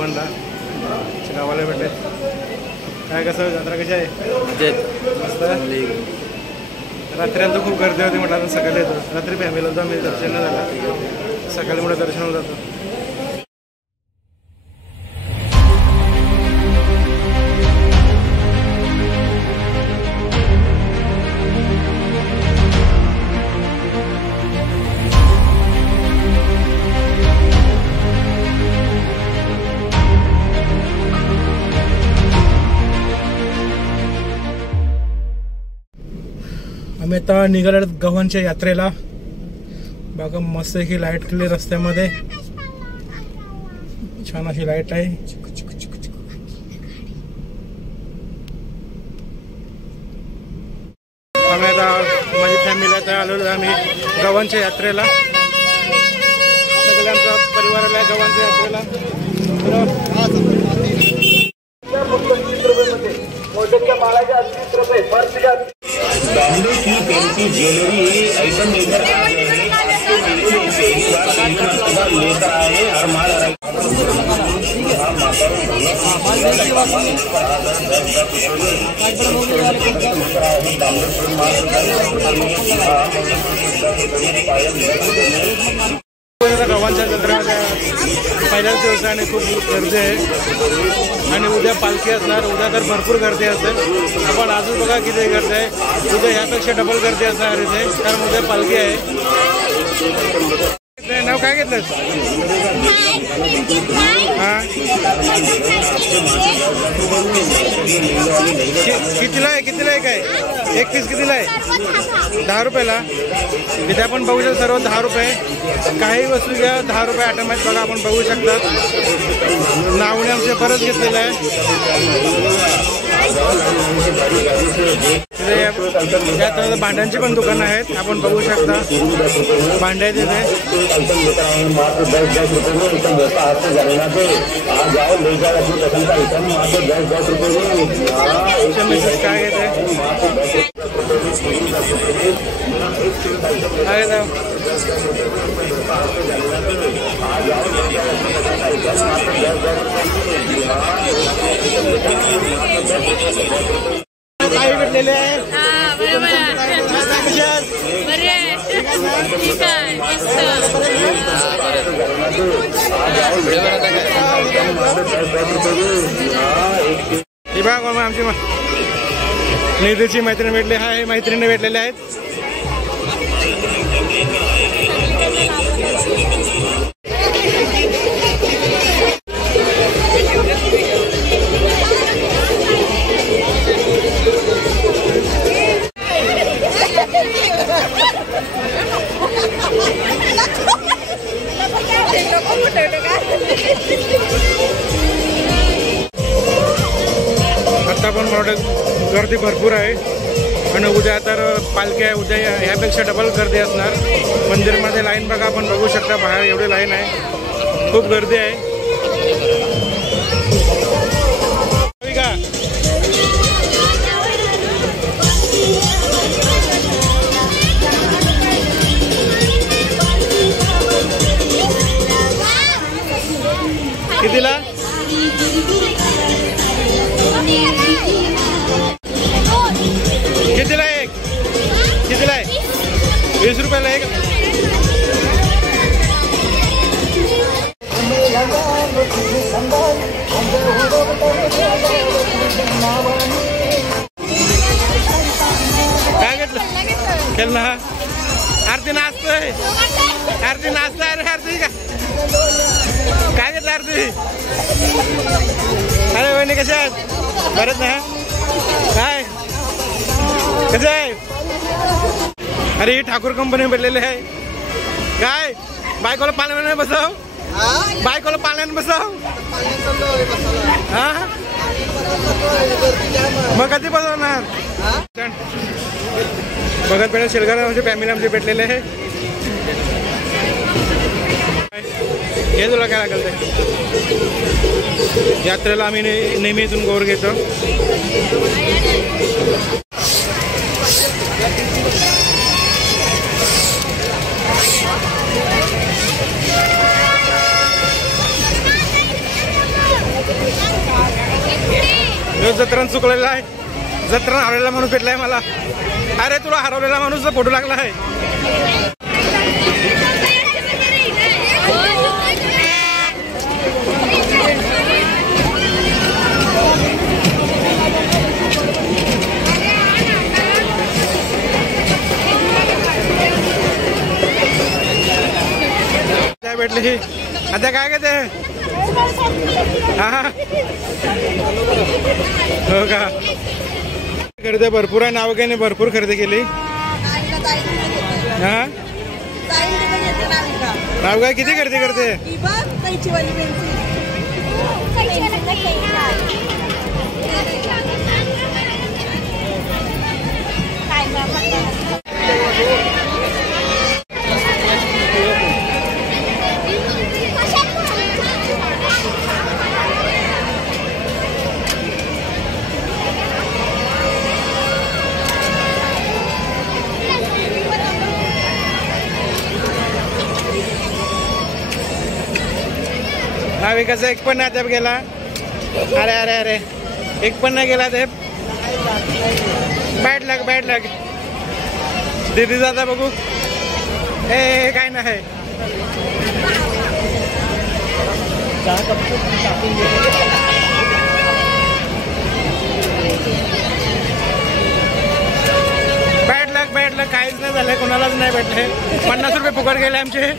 गव्हाणला गावाला भेटले. काय कसं जत्रा कशी आहे? मस्त. रात्र्यांत खूप गर्दी होती म्हटलं, सकाळी येतो. रात्री फॅमिली होतो आम्ही, दर्शन झाला. सकाळी मोठं दर्शन जातो. आम्ही आता निघालो गव्हाणच्या यात्रेला. बघा मस्त की लाईट केली रस्त्यामध्ये, छान अशी लाईट आहे. आम्ही आता माझी फॅमिली आता आलेलो आम्ही गव्हाणच्या यात्रेला. सगळ्यांचा परिवार आला गव्हाणच्या यात्रेला. बॉम्बे की फैंसी ज्वेलरी आइटम लेकर आ रहे हैं आपके मेले में पहली बार लेकर आए हैं हर माल गव्हाणच्या जत्रेमध्ये पहिल्याच दिवसाने खूप गर्दी आहे आणि उद्या पालखी असणार. उद्या तर भरपूर गर्दी असेल. आपण अजून बघा किती गर्दी आहे. उद्या ह्यापेक्षा डबल गर्दी असणार इथे, कारण उद्या पालखी आहे. नाव काय घेतलं? हां कितीला आहे? कितीला आहे? काय एक पीस कितीला आहे? 10 रुपयाला. इथे आपण बघू शकतो सर्व 10 रुपये. काही वस्तू घ्या 10 रुपये आयटम आहेत. बघा आपण बघू शकता. नावने आमचे परत घेतलेलं आहे. त्यात भांड्यांची पण दुकानं आहेत. आपण बघू शकता भांडे आहेत इथे. काय घेते काही भेटलेले आहे. आमची निधीची मैत्रीण भेटली आहे. मैत्रिणी भेटलेले आहेत. आता पण मोठं गर्दी भरपूर आहे आणि उद्या तर पालखी आहे. उद्या ह्यापेक्षा डबल गर्दी असणार. मंदिरमध्ये लाईन बघा आपण बघू शकता. बाहेर एवढी लाईन आहे. खूप गर्दी आहे. कितीला? कितीला एक? कितीला आहे? 20 रुपयाला एक. काय घेतलं? खेळ ना. आरती नाचतोय. आरती नाचतोय. अरे आरती का काय घेतलं? आरती. अरे वहिनी कशा आहेत? बरंच ना. काय कसं आहे? अरे ही ठाकूर कंपनी भेटलेली आहे. काय बायकोला पाण्याने बसव. बायकोला पाण्याने बसव. हा मग कधी बसवणार? बघत पेढा शेलगाव आमची फॅमिली आमची भेटलेले आहे. हे तुला काय लागेल ते? यात्रेला आम्ही नेहमी इथून गोर घेतो. जत्रण चुकलेला आहे. जत्रण हरवलेला माणूस भेटलाय मला. अरे तुला हरवलेला माणूसचा फोटो लागला आहे. काय भेटले आता काय ते हा हो का. खरेदी भरपूर आहे. नाव काय भरपूर खरेदी केली. हा नाव काय किती खरेदी करते. नाविकाचा एक पण नाही गेला. अरे अरे अरे एक पण नाही गेला ते. बॅड लक दीदी जाता बघू. ए काय नाही. बॅड लक काहीच नाही झालंय. कोणालाच नाही भेटले. 50 रुपये फुकट गेले आमचे.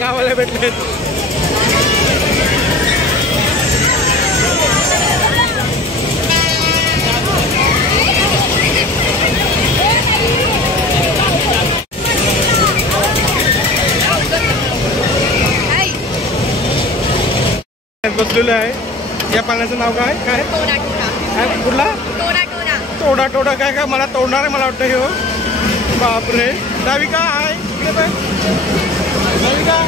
गावाला भेटले. बसलेलं आहे. या पाण्याचं नाव काय काय कुठला टोडा काय काय मला तोडणार आहे मला वाटतं. हो बापरे. नाविका आहे इकडे पण. नाविका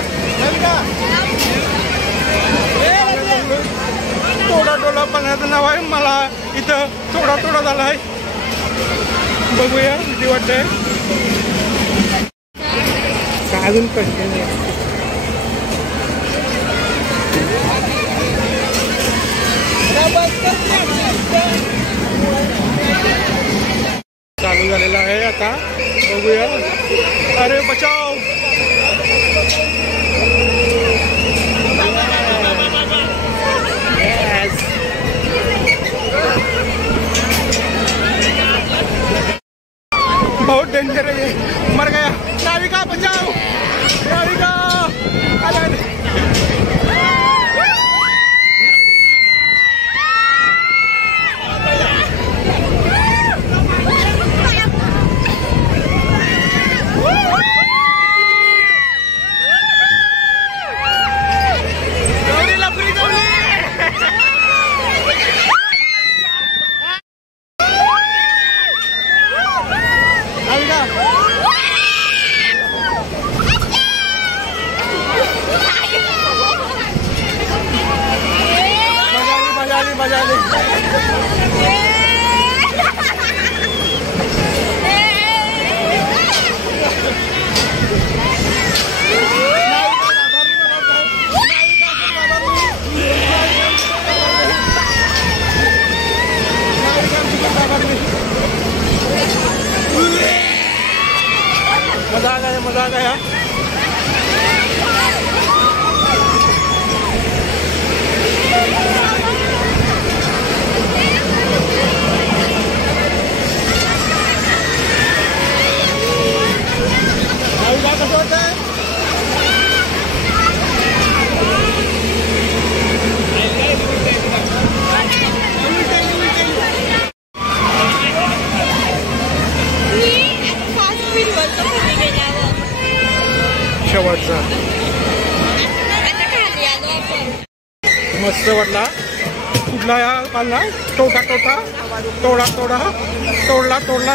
टोडा पाण्याचं नाव आहे. मला इथं टोडा झाला आहे. बघूया किती वाटतंय. अजून कशी चालू झालेला आहे आता. बघूया. अरे बचाव. बहुत डेंजर है ये. मर गया. नाविका बचाओ. नाविका मजा आली. मजा आ गया. शेवटचा मस्त वाटला. खूप कुठला या पालना तोडा तोडा तोडा तोडा तोडला तोडला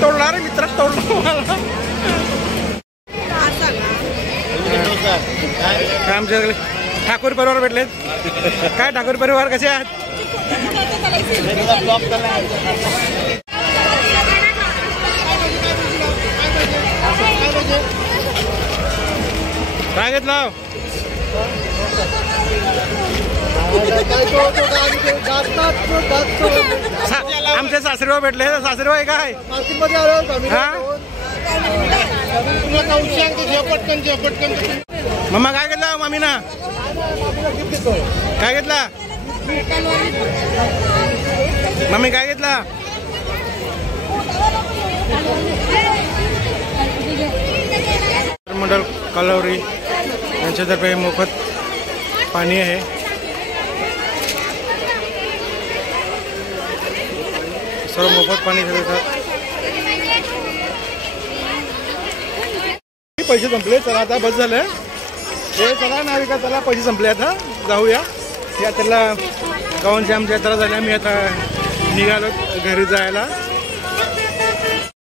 तोडला रे मित्र तोडला काय आमच्या ठाकूर परिवार भेटलेत काय ठाकूर परिवार कसे आहात काय घेतला आमचे सासरेबा भेटले सासरेबा आहे काय मम्मा काय घेतला मामीना काय घेतला मम्मी काय घेतला मंडल कलवरी यांच्यातर्फे मोफत पाणी आहे सर्व मोफत पाणी देतात पैसे संपले चला आता बस झालं हे चला नाविका चला पैसे संपले आता जाऊया यात्रेला गावांची आमची यात्रा झाल्या मी आता निघालो घरी जायला